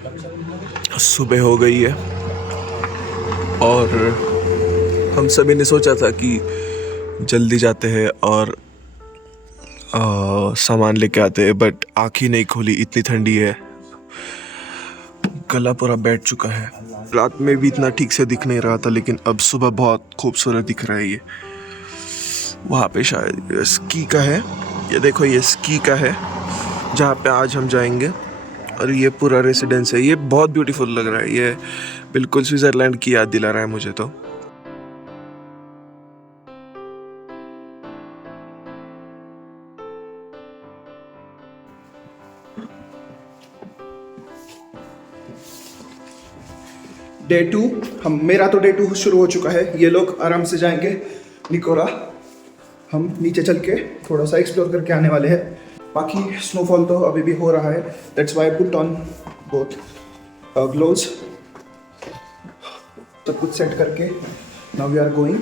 सुबह हो गई है और हम सभी ने सोचा था कि जल्दी जाते हैं और सामान लेके आते हैं, बट आँख ही नहीं खोली, इतनी ठंडी है, गला पूरा बैठ चुका है। रात में भी इतना ठीक से दिख नहीं रहा था, लेकिन अब सुबह बहुत खूबसूरत दिख रहा है। ये वहाँ पे शायद ये स्की का है, ये देखो ये स्की का है जहाँ पे आज हम जाएंगे। और ये पूरा रेसिडेंस है, ये बहुत ब्यूटीफुल लग रहा है, ये बिल्कुल स्विट्जरलैंड की याद दिला रहा है मुझे तो। डे 2 मेरा तो डे 2 शुरू हो चुका है। ये लोग आराम से जाएंगे निकोरा, हम नीचे चल के थोड़ा सा एक्सप्लोर करके आने वाले हैं। बाकी स्नोफॉल तो अभी भी हो रहा है, that's why put on both gloves. सब कुछ सेट करके नाउ वी आर गोइंग।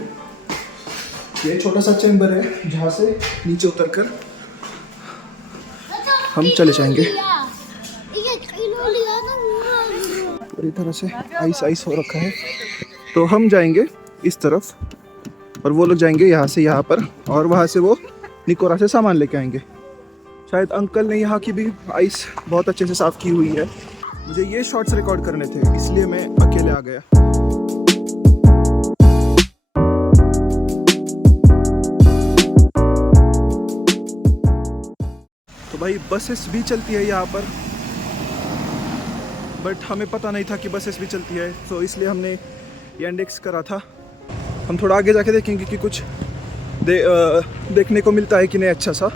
ये छोटा सा चैम्बर है जहाँ से नीचे उतर कर हम चले जाएंगे। पूरी तरह से आइस हो रखा है, तो हम जाएंगे इस तरफ और वो लोग जाएंगे यहाँ से यहाँ पर, और वहाँ से वो निकोरा से सामान लेके आएंगे। शायद अंकल ने यहाँ की भी आइस बहुत अच्छे से साफ़ की हुई है। मुझे ये शॉट्स रिकॉर्ड करने थे, इसलिए मैं अकेले आ गया। तो भाई बसेस भी चलती है यहाँ पर, बट हमें पता नहीं था कि बसेस भी चलती है, तो इसलिए हमने यांडेक्स करा था। हम थोड़ा आगे जाके देखेंगे कि कुछ देखने को मिलता है कि नहीं अच्छा सा,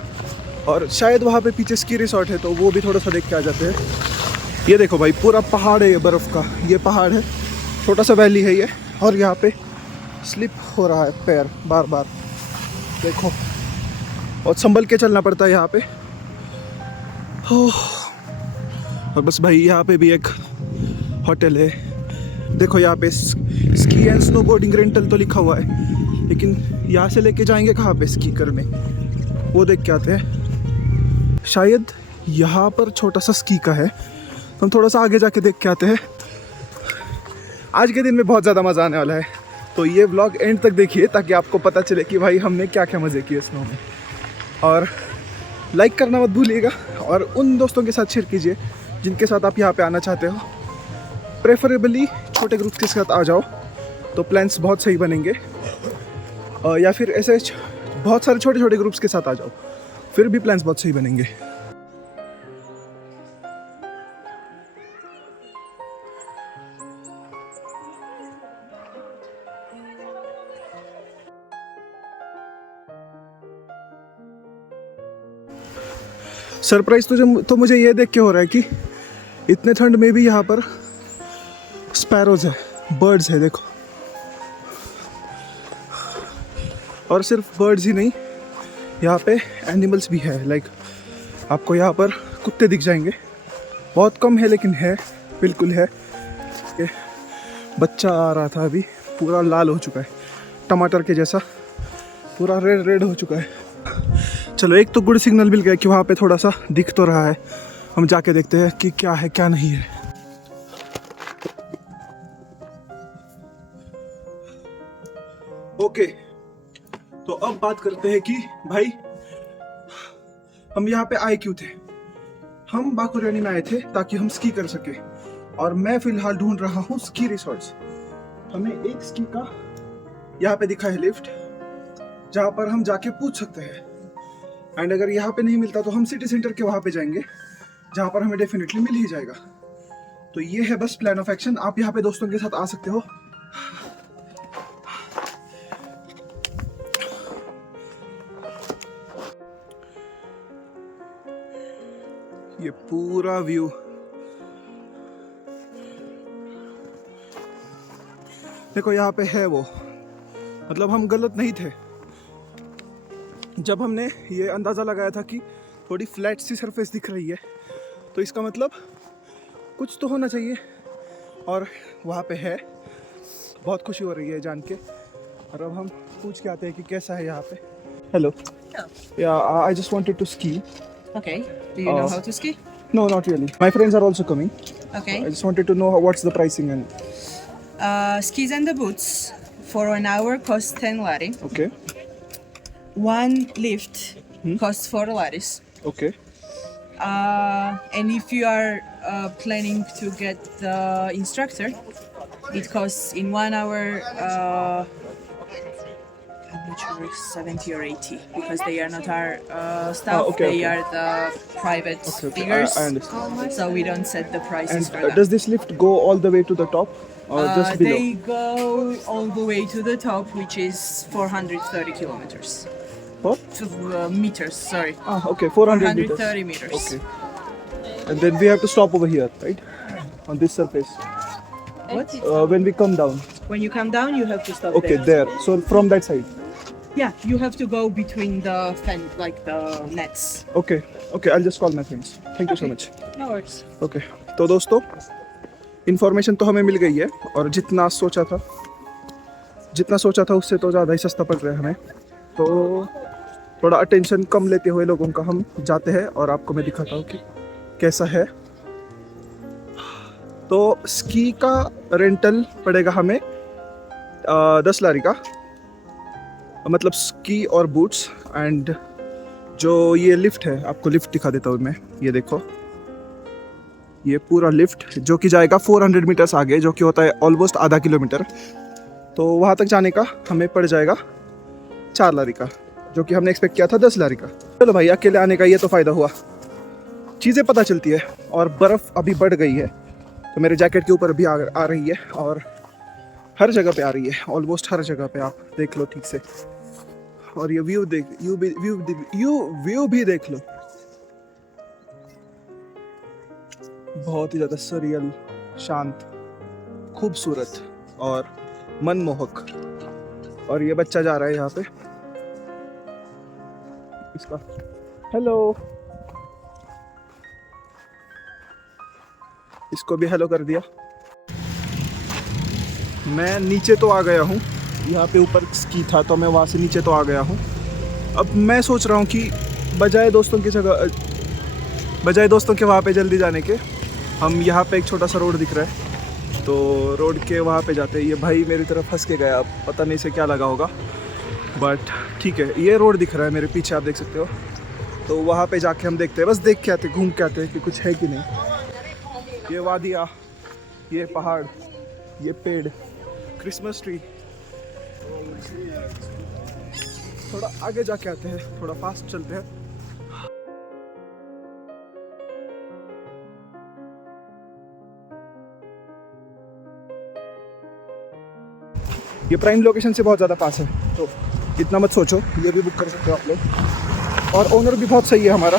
और शायद वहाँ पे पीछे स्की रिसॉर्ट है, तो वो भी थोड़ा सा देख के आ जाते हैं। ये देखो भाई पूरा पहाड़ है, ये बर्फ़ का ये पहाड़ है, छोटा सा वैली है ये, और यहाँ पे स्लिप हो रहा है पैर बार बार, देखो, और संभल के चलना पड़ता है यहाँ पे। और बस भाई यहाँ पे भी एक होटल है, देखो यहाँ पे स्की एंड स्नोबोर्डिंग रेंटल तो लिखा हुआ है, लेकिन यहाँ से लेके जाएंगे कहाँ पे स्की करने, वो देख के आते हैं। शायद यहाँ पर छोटा सा स्की का है, तो हम थोड़ा सा आगे जाके देख के आते हैं। आज के दिन में बहुत ज़्यादा मज़ा आने वाला है, तो ये व्लॉग एंड तक देखिए ताकि आपको पता चले कि भाई हमने क्या क्या मज़े किए स्नो में। और लाइक करना मत भूलिएगा, और उन दोस्तों के साथ शेयर कीजिए जिनके साथ आप यहाँ पे आना चाहते हो। प्रेफरेबली छोटे ग्रुप्स के साथ आ जाओ, तो प्लान्स बहुत सही बनेंगे, या फिर ऐसे बहुत सारे छोटे छोटे ग्रुप्स के साथ आ जाओ, फिर भी प्लान्स बहुत सही बनेंगे। सरप्राइज तो मुझे ये देख के हो रहा है कि इतने ठंड में भी यहाँ पर स्पैरोज है, बर्ड्स है, देखो। और सिर्फ बर्ड्स ही नहीं, यहाँ पे एनिमल्स भी है, लाइक आपको यहाँ पर कुत्ते दिख जाएंगे, बहुत कम है लेकिन है, बिल्कुल है। ये बच्चा आ रहा था अभी, पूरा लाल हो चुका है, टमाटर के जैसा पूरा रेड रेड हो चुका है। चलो एक तो गुड सिग्नल मिल गया कि वहाँ पे थोड़ा सा दिख तो रहा है, हम जाके देखते हैं कि क्या है क्या नहीं है। ओके, तो अब बात करते हैं कि भाई हम यहाँ पे आए क्यों थे। हम बाकुरियानी में आए थे ताकि हम स्की कर सके, और मैं फिलहाल ढूंढ रहा हूँ स्की रिसॉर्ट्स। हमें एक स्की का यहाँ पे दिखा है लिफ्ट, जहाँ पर हम जाके पूछ सकते हैं, एंड अगर यहाँ पे नहीं मिलता तो हम सिटी सेंटर के वहाँ पे जाएंगे, जहाँ पर हमें डेफिनेटली मिल ही जाएगा। तो ये है बस प्लान ऑफ एक्शन, आप यहाँ पे दोस्तों के साथ आ सकते हो। ये पूरा व्यू, देखो यहाँ पे है वो, मतलब हम गलत नहीं थे जब हमने ये अंदाज़ा लगाया था कि थोड़ी फ्लैट सी सरफेस दिख रही है, तो इसका मतलब कुछ तो होना चाहिए, और वहाँ पे है। बहुत खुशी हो रही है जान के, और अब हम पूछ के आते हैं कि कैसा है यहाँ पे। Hello, yeah I just wanted to ski. Okay. Do you know how to ski? No, not really. My friends are also coming. Okay. I just wanted to know what's the pricing and Skis and the boots for an hour cost 10 lari. okay, One lift costs 4 laris. okay, And if you are planning to get the instructor, it costs in 1 hour. I'm not sure it's 70 or 80 because they are not our staff. okay, they okay. are the private okay. figures. I understand. So we don't set the prices And for them. does this lift go all the way to the top or just below? They go all the way to the top, which is 430 kilometers. What? To meters, sorry. Okay, 400 meters. 430 meters. Okay. And then we have to stop over here, right? On this surface. What? When we come down. When you come down, you have to stop Okay, there. So from that side. Yeah, you have to go between the like the nets. Okay, okay. I'll just call my friends. Thank you so much. No worries. Okay तो दोस्तों information तो हमें मिल गई है और जितना सोचा था उससे तो ज़्यादा ही सस्ता पड़ रहा है हमें, तो थोड़ा अटेंशन कम लेते हुए लोगों का हम जाते हैं और आपको मैं दिखाता हूँ कि कैसा है। तो स्की का रेंटल पड़ेगा हमें 10 लारी का, मतलब स्की और बूट्स। एंड जो ये लिफ्ट है, आपको लिफ्ट दिखा देता हूँ मैं, ये देखो, ये पूरा लिफ्ट जो कि जाएगा 400 मीटर्स आगे, जो कि होता है ऑलमोस्ट आधा किलोमीटर। तो वहाँ तक जाने का हमें पड़ जाएगा 4 लारी का, जो कि हमने एक्सपेक्ट किया था 10 लारी का। चलो भाई, अकेले आने का ये तो फ़ायदा हुआ, चीज़ें पता चलती है। और बर्फ़ अभी बढ़ गई है, तो मेरे जैकेट के ऊपर भी आ रही है और हर जगह पे आ रही है, ऑलमोस्ट हर जगह पे। आप देख लो ठीक से, और ये व्यू भी देख लो, बहुत ही ज़्यादा सरियल, शांत, खूबसूरत और मनमोहक। और ये बच्चा जा रहा है यहाँ पे, इसका हेलो, इसको भी हेलो कर दिया। मैं नीचे तो आ गया हूँ, यहाँ पे ऊपर स्की था तो मैं वहाँ से नीचे तो आ गया हूँ। अब मैं सोच रहा हूँ कि बजाय दोस्तों के वहाँ पे जल्दी जाने के, हम यहाँ पे एक छोटा सा रोड दिख रहा है, तो रोड के वहाँ पे जाते हैं। ये भाई मेरी तरफ फंस के गया, अब पता नहीं इसे क्या लगा होगा, बट ठीक है। ये रोड दिख रहा है मेरे पीछे, आप देख सकते हो। तो वहाँ पे जाके हम देखते हैं, बस देख के आते, घूम के आते हैं कि कुछ है कि नहीं। ये वादियाँ, ये पहाड़, ये पेड़, क्रिसमस ट्री। थोड़ा आगे जाके आते हैं, थोड़ा फास्ट चलते हैं। ये प्राइम लोकेशन से बहुत ज़्यादा पास है, तो इतना मत सोचो, ये भी बुक कर सकते हो आप लोग। और ओनर भी बहुत सही है हमारा,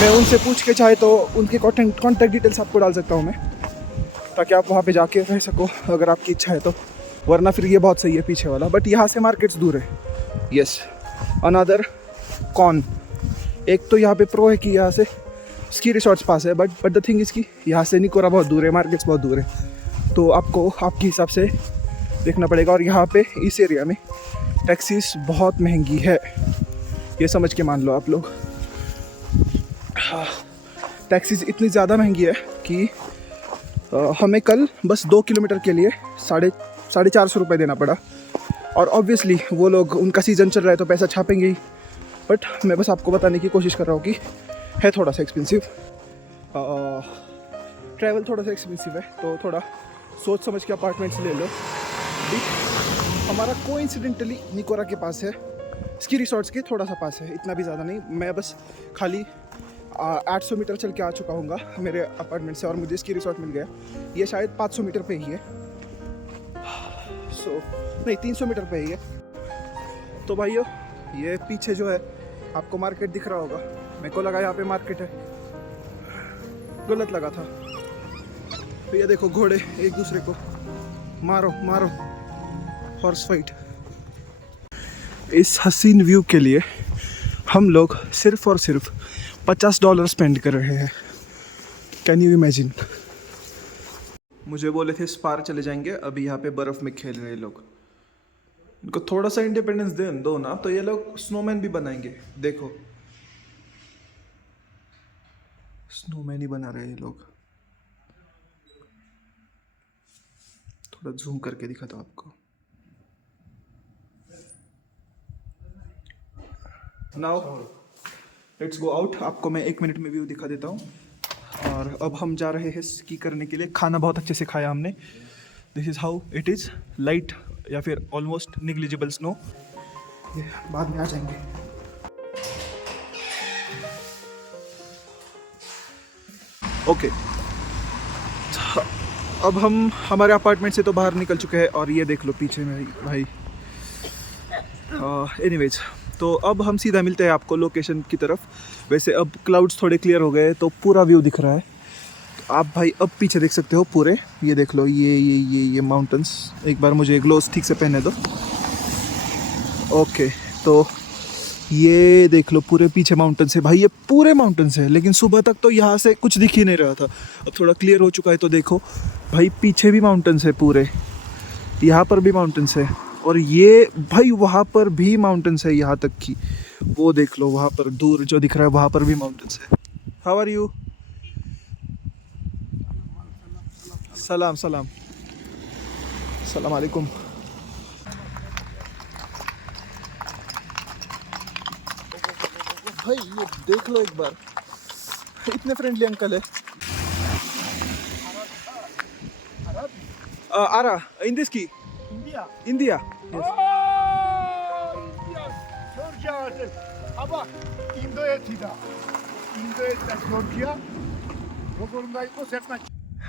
मैं उनसे पूछ के चाहे तो उनके कॉन्टैक्ट डिटेल्स आपको डाल सकता हूँ मैं, ताकि आप वहाँ पे जाके रह सको अगर आपकी इच्छा है तो। वरना फिर ये बहुत सही है पीछे वाला, बट यहाँ से मार्केट्स दूर है। Yes, another con. एक तो यहाँ पे प्रो है कि यहाँ से स्की रिसॉर्ट्स पास है, बट द थिंग इज़ कि यहाँ से निकोरा बहुत दूर है, मार्केट्स बहुत दूर है, तो आपको आपके हिसाब से देखना पड़ेगा। और यहाँ पे इस एरिया में टैक्सीज बहुत महंगी है, ये समझ के मान लो आप लोग। टैक्सीज इतनी ज़्यादा महंगी है कि हमें कल बस 2 किलोमीटर के लिए 450 रुपये देना पड़ा। और ऑब्वियसली वो लोग, उनका सीज़न चल रहा है तो पैसा छापेंगे ही, बट मैं बस आपको बताने की कोशिश कर रहा हूँ कि है थोड़ा सा एक्सपेंसिव, ट्रैवल थोड़ा सा एक्सपेंसिव है, तो थोड़ा सोच समझ के अपार्टमेंट्स ले लो। हमारा कोइंसिडेंटली निकोरा के पास है, स्की रिसॉर्ट्स के थोड़ा सा पास है, इतना भी ज़्यादा नहीं। मैं बस खाली 800 मीटर चल के आ चुका हूँगा मेरे अपार्टमेंट से, और मुझे स्की रिसॉर्ट मिल गया। ये शायद 500 मीटर पे ही है, नहीं 300 मीटर पे ही है। तो भाइयों, ये पीछे जो है आपको मार्केट दिख रहा होगा, मेरे को लगा यहाँ पे मार्केट है, गलत लगा था। तो ये देखो, घोड़े एक दूसरे को मारो, हॉर्स फाइट। इस हसीन व्यू के लिए हम लोग सिर्फ और सिर्फ $50 स्पेंड कर रहे हैं। Can you imagine? मुझे बोले थे स्पार चले जाएंगे, अभी यहाँ पे बर्फ़ में खेल रहे लोग। इनको थोड़ा सा इंडिपेंडेंस दो ना, तो ये लोग स्नोमैन भी बनाएंगे। देखो, स्नोमैन ही बना रहे हैं ये लोग। थोड़ा जूम करके दिखाता हूँ आपको। Now let's go out. आपको मैं 1 मिनट में व्यू दिखा देता हूँ। और अब हम जा रहे हैं स्की करने के लिए। खाना बहुत अच्छे से खाया हमने। This is how it is. Light या फिर ऑलमोस्ट निग्लिजिबल स्नो। ये बाद में आ जाएंगे। ओके अब हम हमारे अपार्टमेंट से तो बाहर निकल चुके हैं और ये देख लो पीछे में भाई। एनीवेज तो अब हम सीधा मिलते हैं आपको लोकेशन की तरफ। वैसे अब क्लाउड्स थोड़े क्लियर हो गए तो पूरा व्यू दिख रहा है। आप भाई अब पीछे देख सकते हो पूरे। ये देख लो ये माउंटेन्स। एक बार मुझे ग्लोव्स ठीक से पहने दो। ओके तो ये देख लो पूरे पीछे माउंटेन्स है भाई। ये पूरे माउंटेन्स है लेकिन सुबह तक तो यहाँ से कुछ दिख ही नहीं रहा था। अब थोड़ा क्लियर हो चुका है तो देखो भाई पीछे भी माउंटेन्स है पूरे। यहाँ पर भी माउंटेन्स है और ये भाई वहाँ पर भी माउंटेन्स है यहाँ तक की। वो देख लो वहाँ पर दूर जो दिख रहा है वहाँ पर भी माउंटेन्स है। How are you? सलाम सलाम सलाम अलैकुम। भाई ये देख लो एक बार, इतने फ्रेंडली अंकल है। आरा इंदिस की India. India. Oh, India. Georgia. Ama Indonesia. Indonesia, Georgia. Rogorunda iko setna.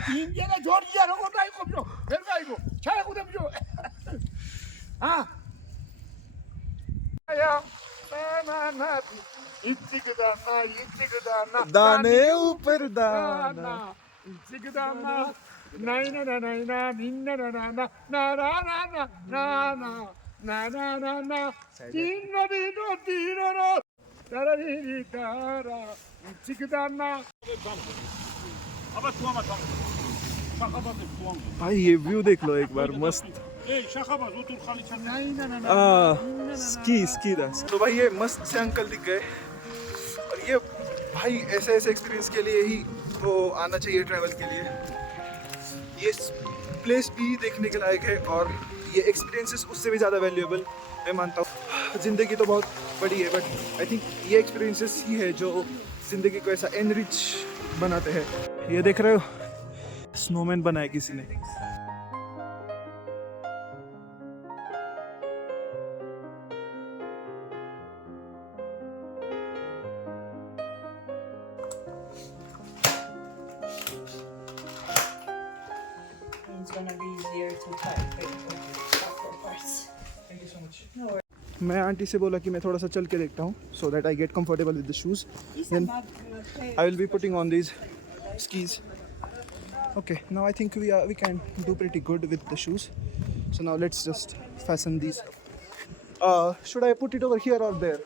India na Georgia rogorunda iko bjo. Verga iko. Chaya kuda bjo. Ah. Ya. Na. Ichigdana. दाने ऊपर दाना। Ichigdana. Nai na na nai na ninna na na na na na na na na na na na na na dinno dinno dinno no dara di dara chikdana aba tuama tam şakabat tuam भाई ये view देख लो एक बार मस्त। şakabat otur khaliçan nai na na na ski दा। तो भाई ये मस्त से अंकल दिख गए। और ये भाई ऐसे एक्सपीरियंस के लिए ही तो आना चाहिए ट्रैवल के लिए। ये प्लेस भी देखने के लायक है और ये एक्सपीरियंसेस उससे भी ज़्यादा वैल्यूएबल मैं मानता हूँ। ज़िंदगी तो बहुत बड़ी है बट आई थिंक ये एक्सपीरियंसेस ही है जो ज़िंदगी को ऐसा एनरिच बनाते हैं। ये देख रहे हो स्नोमैन बनाया किसी ने। It's gonna be easier to type parts. Thank you so much. मैं आंटी से बोला कि मैं थोड़ा सा चल के देखता हूँ so that I get comfortable with the shoes. Then I will be putting on these skis. Okay, now I think we can do pretty good with the shoes. So now let's just fasten these. Should I put it over here or there?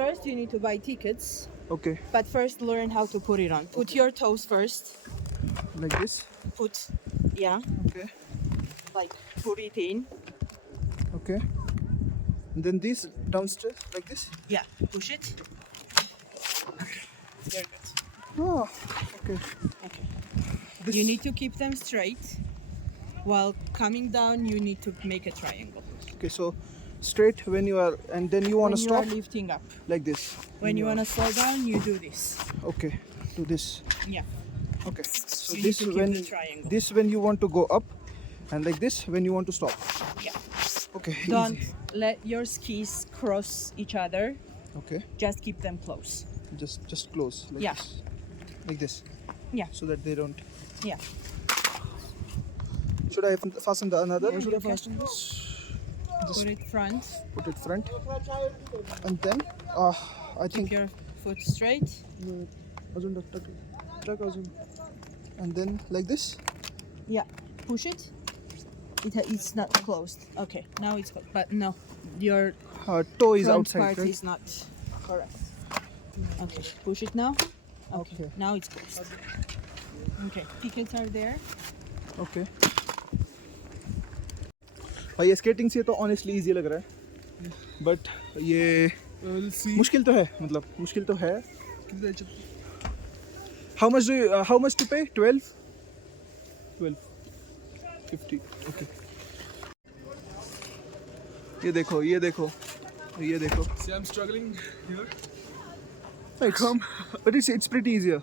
First, you need to buy tickets, Okay, but first learn how to put it on. Put your toes first. like this. Put, yeah, Okay, like put it in. okay. And then these downstairs like this. Yeah, push it. Very good. Oh, okay. Okay. This, You need to keep them straight. While coming down, you need to make a triangle. okay. So straight when you are, and then you want When to you stop are lifting up. like this. When you want to slow down, you do this. Okay, do this. Yeah. Okay. So You need this to keep when the triangle. this when you want to go up, and like this when you want to stop. Yeah. Okay. Don't Easy. let your skis cross each other. Okay. Just keep them close. Just close like Yeah. this. Like this. Yeah. So that they don't. Yeah. Should I fasten the another? Yeah, Should I okay. fasten this? Just Put it front. put it front, and then I Keep think. your foot straight. Azun tuck azun. And then like this. Yeah. Push it. It's not closed. Okay. Now it's closed. But no, your Toe is front outside, part right? is not correct. Okay. Push it now. Okay. Now it's closed. Okay. Tickets are there. Okay. भाई ये skating से तो honestly easy लग रहा है but ये मुश्किल तो है, मतलब मुश्किल तो है। How much to pay? 12? 50. Okay. ये देखो See, I'm struggling here. like but it's pretty easier.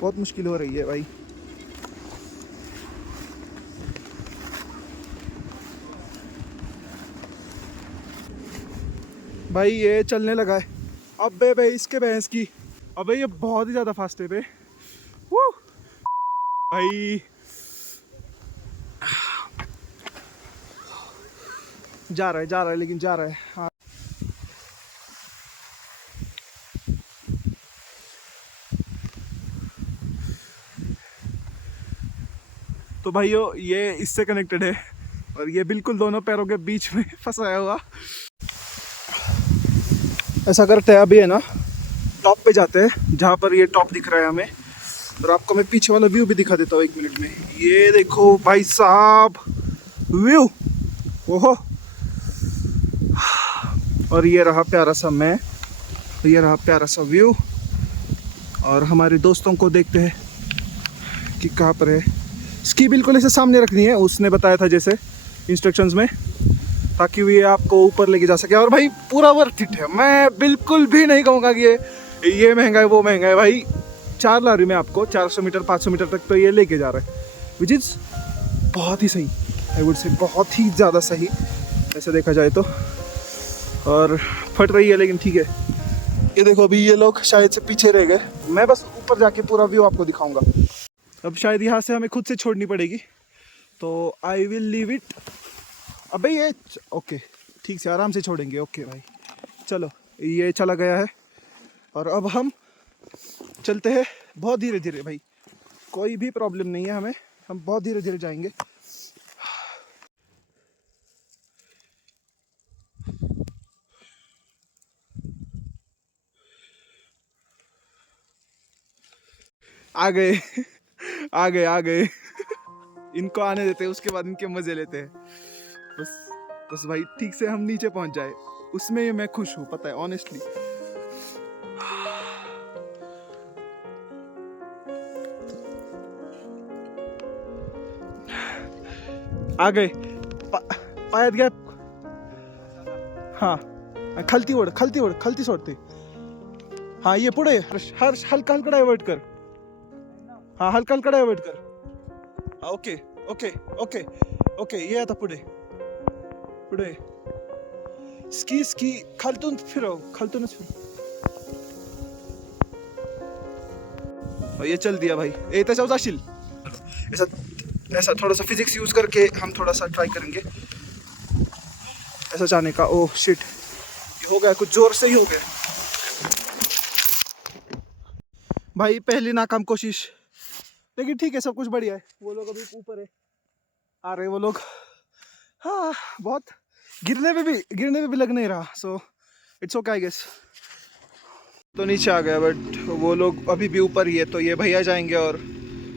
बहुत मुश्किल हो रही है भाई. भाई ये चलने लगा है. अबे भाई इसके भैंस की. अबे ये बहुत ही ज़्यादा फास्ट है बे. वो भाई जा रहा है लेकिन जा रहा है. हाँ. तो भाइयों ये इससे कनेक्टेड है और ये बिल्कुल दोनों पैरों के बीच में फंसाया हुआ. ऐसा करते हैं अभी है ना, टॉप पे जाते हैं जहाँ पर ये टॉप दिख रहा है हमें. और आपको मैं पीछे वाला व्यू भी दिखा देता हूँ 1 मिनट में. ये देखो भाई साहब व्यू. ओहो. और ये रहा प्यारा सा मैं, ये रहा प्यारा सा व्यू. और हमारे दोस्तों को देखते हैं कि कहाँ पर है. स्की बिल्कुल ऐसे सामने रखनी है, उसने बताया था जैसे इंस्ट्रक्शंस में, ताकि ये आपको ऊपर लेके जा सके. और भाई पूरा वर्थ इट है. मैं बिल्कुल भी नहीं कहूँगा कि ये महंगा है वो महंगा है. भाई 4 ला रही मैं आपको, 400 मीटर 500 मीटर तक तो ये लेके जा रहा है, विच इज़ बहुत ही सही. आई वुड से बहुत ही ज़्यादा सही ऐसे देखा जाए तो. और फट रही है लेकिन ठीक है. ये देखो अभी ये लोग शायद से पीछे रह गए. मैं बस ऊपर जाके पूरा व्यू आपको दिखाऊंगा. अब शायद यहाँ से हमें खुद से छोड़नी पड़ेगी, तो आई विल लीव इट. अबे ये ओके ठीक से आराम से छोड़ेंगे. ओके भाई चलो ये चला गया है. और अब हम चलते हैं बहुत धीरे धीरे. भाई कोई भी प्रॉब्लम नहीं है हमें, हम बहुत धीरे धीरे जाएंगे. आ गए. इनको आने देते हैं, उसके बाद इनके मजे लेते हैं. बस भाई ठीक से हम नीचे पहुंच जाए, उसमें मैं खुश हूँ, पता है ऑनेस्टली. आ गए. पायात घ्या. हाँ खालती सोडते. हाँ ये पुढे हलका डायवर्ट कर. हाँ हलका डायवर्ट कर. हाँ ओके ये आता पुढे. स्की खालतूनच फिरव. ये चल दिया भाई. त्याच्यावर जाशील. ऐसा थोड़ा सा फिजिक्स यूज करके हम थोड़ा सा ट्राई करेंगे ऐसा जाने का. ओह शिट, ये हो गया, कुछ जोर से ही हो गया भाई. पहली नाकाम कोशिश, लेकिन ठीक है सब कुछ बढ़िया है. वो लोग अभी ऊपर है, आ रहे वो लोग. हाँ बहुत गिरने पे भी लग नहीं रहा. So it's okay I guess. तो नीचे आ गया, बट वो लोग अभी भी ऊपर ही है. तो ये भैया जाएंगे और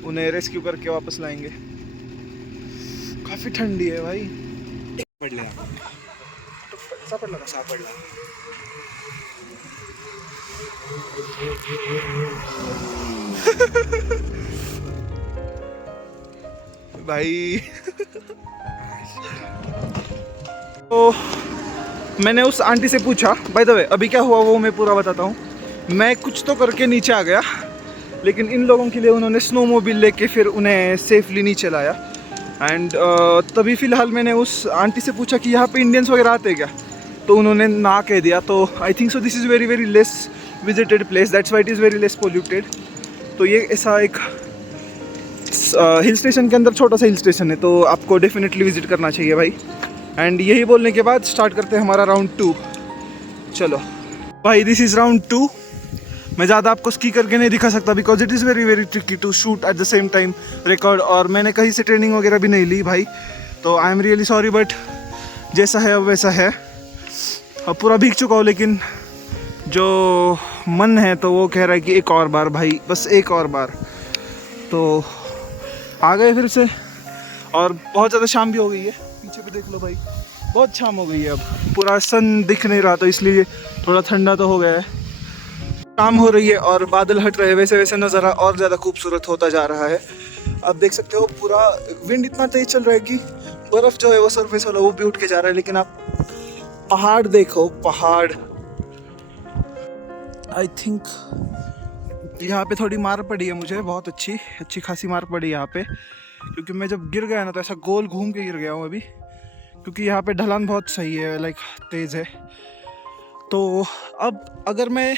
उन्हें रेस्क्यू करके वापस लाएंगे. काफ़ी ठंडी है भाई. सापडला. भाई तो मैंने उस आंटी से पूछा, बाय द वे अभी क्या हुआ वो मैं पूरा बताता हूँ. मैं कुछ तो करके नीचे आ गया, लेकिन इन लोगों के लिए उन्होंने स्नोमोबिल लेके फिर उन्हें सेफली नीचे लाया. एंड तभी फ़िलहाल मैंने उस आंटी से पूछा कि यहाँ पे इंडियंस वगैरह आते हैं क्या, तो उन्होंने ना कह दिया. तो I think so this is very very less visited place, that's why it is very less polluted. तो ये ऐसा एक हिल स्टेशन के अंदर छोटा सा हिल स्टेशन है, तो आपको डेफिनेटली विजिट करना चाहिए भाई. एंड यही बोलने के बाद स्टार्ट करते हैं हमारा राउंड 2. चलो भाई दिस इज़ राउंड 2. मैं ज़्यादा आपको स्की करके नहीं दिखा सकता because it is very very tricky to shoot at the same time record. और मैंने कहीं से ट्रेनिंग वगैरह भी नहीं ली भाई, तो I am really sorry. But जैसा है वैसा है. अब पूरा भीग चुका हूँ, लेकिन जो मन है तो वो कह रहा है कि एक और बार भाई, बस एक और बार. तो आ गए फिर से. और बहुत ज़्यादा शाम भी हो गई है, पीछे भी देख लो भाई, बहुत शाम हो गई है. अब पूरा सन दिख नहीं रहा, तो इसलिए थोड़ा ठंडा तो हो गया है. शाम हो रही है और बादल हट रहे हैं, वैसे वैसे नज़ारा और ज़्यादा खूबसूरत होता जा रहा है। आप देख सकते हो पूरा विंड इतना तेज चल रहा है कि बर्फ़ जो है वो सरफेस वाला वो भी उठ के जा रहा है। लेकिन आप पहाड़ देखो, पहाड़। आई थिंक यहाँ पे थोड़ी मार पड़ी है मुझे, बहुत अच्छी खासी मार पड़ी यहाँ पे, क्योंकि मैं जब गिर गया ना तो ऐसा गोल घूम के गिर गया हूँ अभी, क्योंकि यहाँ पे ढलान बहुत सही है, लाइक तेज़ है। तो अब अगर मैं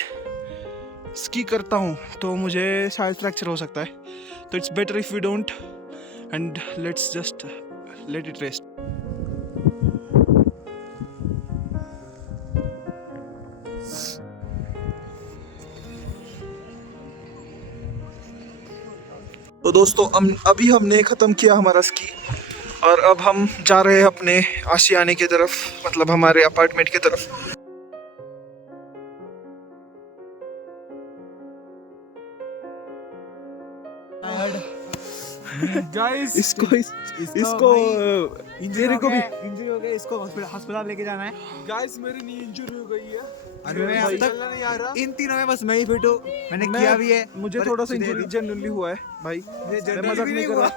स्की करता हूँ तो मुझे शायद फ्रैक्चर हो सकता है, तो it's better if we don't and let's just let it rest. तो दोस्तों अभी हमने ख़त्म किया हमारा स्की और अब हम जा रहे हैं अपने आशियाने की तरफ, मतलब हमारे अपार्टमेंट की तरफ। गाइस इसको इंजरी को भी इंजरी हो गई, इसको अस्पताल लेके जाना है। गाइस मेरी नी इंजरी हो गई है। अरे मैं अब तक नहीं आ रहा। इन तीनों में बस मैं ही फिट हूँ, मैंने किया भी है। मुझे थोड़ा सा इंजरी जनरली हुआ है भाई, मैं मजाक नहीं कर रहा।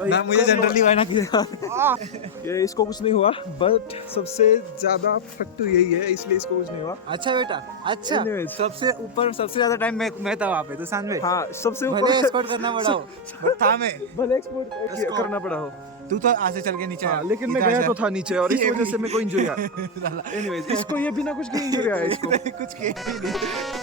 ना मुझे जनरली हुआ है ना किसी ये इसको कुछ नहीं हुआ, बट सबसे ज्यादा फट तो यही है, इसलिए इसको कुछ नहीं हुआ। अच्छा बेटा, अच्छा Anyways. सबसे ऊपर सबसे ज्यादा टाइम मैं था वहाँ पे, तो सांझ में हाँ सबसे भले ऊपर एक्सपोर्ट करना पड़ा हो, बट था मैं। भले एक्सपोर्ट करना पड़ा हो, तू तो आज से चल के नीचे हाँ, आ। लेकिन मैं इधर गया जा। तो था नीचे और इस ये वजह भी। से मेरे को इंजरी आया। एनीवेज इसको ये बिना कुछ की इंजरी आया इसको। कुछ किया ही नहीं,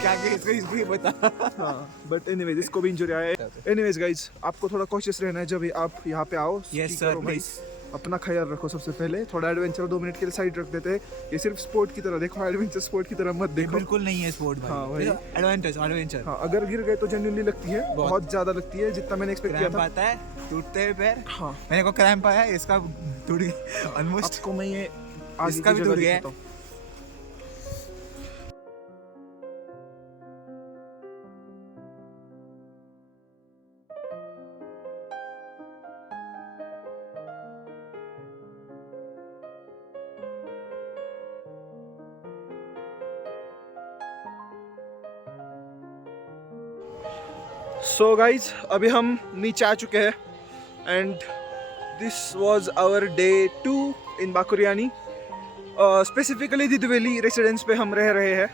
क्या किया इसको ही बता। हाँ बट एनीवेज इसको भी इंजरी आया। एनीवेज गाइज आपको थोड़ा कॉशियस रहना है जब भी आप यहाँ पे आओ। Yes, ski sir, करो भाई। please. अपना ख्याल रखो सबसे पहले, थोड़ा एडवेंचर 2 मिनट के लिए साइड रख देते हैं। ये सिर्फ स्पोर्ट की तरह देखो, एडवेंचर स्पोर्ट की तरह मत देखो। बिल्कुल नहीं है स्पोर्ट हाँ, भाई, वही। एडवेंचर। हाँ अगर गिर गए तो जेन्युइनली लगती है, बहुत ज्यादा लगती है, जितना मैंने एक्सपेक्ट किया क्रैम्प था। आता है, टूटते हैं पैर। हाँ मेरे को क्रैम्प आया, इसका टूट गया ऑलमोस्ट। आपको मैं ये आगे इसका की भी जगह टूट गया है। दिखाता हूँ। सो गाइज अभी हम नीचे आ चुके हैं and this was our day 2 in Bakuriani. Specifically Didveli residence पे हम रह रहे हैं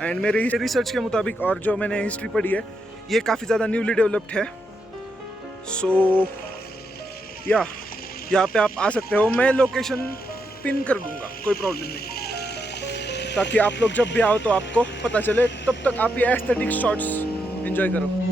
एंड मेरे रिसर्च के मुताबिक और जो मैंने हिस्ट्री पढ़ी है ये काफ़ी ज़्यादा न्यूली डेवलप्ड है। सो या यहाँ पे आप आ सकते हो, मैं लोकेशन पिन कर दूँगा, कोई प्रॉब्लम नहीं, ताकि आप लोग जब भी आओ तो आपको पता चले। तब तक आप ये एस्थेटिक शॉट्स एंजॉय करो।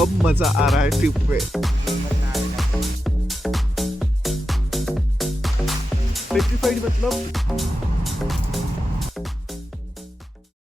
अब मजा आ रहा है ट्रिप पे। पेट्रीफाइड मतलब